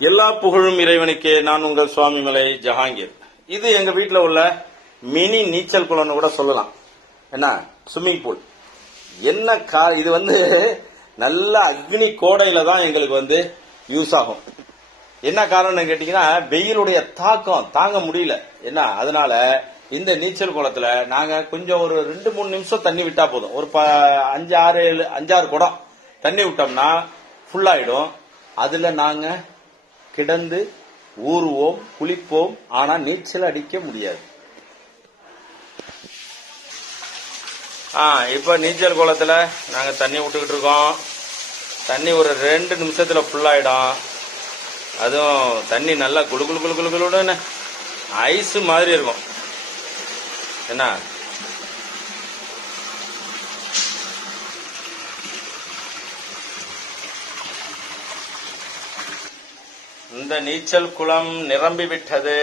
எல்லா புகழும் இறைவனுக்கே. நான் உங்கள் சுவாமிமலை ஜஹாங்கீர். இது எங்க வீட்டில் உள்ள மினி நீச்சல் குளம்னு கூட சொல்லலாம். என்ன, ஸ்விம்மிங் பூல். என்ன இது நல்ல அக்னி கோடையில தான் எங்களுக்கு யூஸ் ஆகும். என்ன காரணம் கேட்டீங்கன்னா, வெயிலுடைய தாக்கம் தாங்க முடியல. என்ன, அதனால இந்த நீச்சல் குளத்துல நாங்க கொஞ்சம் ஒரு 2-3 நிமிஷம் தண்ணி விட்டா போதும். ஒரு 5-6 குடம் தண்ணி விட்டோம்னா ஃபுல் ஆயிடும். அதுல நாங்க கிடந்து ஊறுவோம், குளிப்போம். ஆனா நீச்சல் அடிக்க முடியாது. இப்ப நீச்சல் குளத்துல நாங்க தண்ணி விட்டுக்கிட்டு இருக்கோம். தண்ணி ஒரு 2 நிமிஷத்துல ஃபுல் ஆயிடும். அதுவும் தண்ணி நல்லா குளு குளு குளு குளு குளுன்னு ஐஸ் மாதிரி இருக்கும். என்ன, இந்த நீச்சல் குளம் நிரம்பி விட்டது.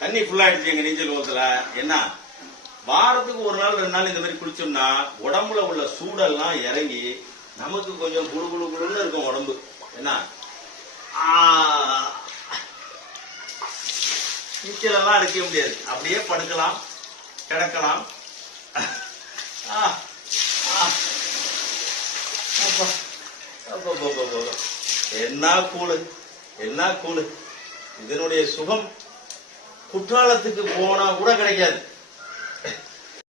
தண்ணி ஃபுல் ஆயிடுச்சு எங்க நீச்சல் குளத்துல. என்ன, வாரத்துக்கு 1 நாள் 2 நாள் இந்த மாதிரி குளிச்சோம்னா உடம்புல உள்ள சூடெல்லாம் இறங்கி நமக்கு கொஞ்சம் குளு குளு குளுன்னு இருக்கும் உடம்பு. என்ன, நீச்சல் எல்லாம் அடிக்க முடியாது. அப்படியே படுக்கலாம், கிடக்கலாம். என்ன கூழு, என்ன கூழு. இதனுடைய சுகம் குற்றாலத்துக்கு போனா கூட கிடைக்காது.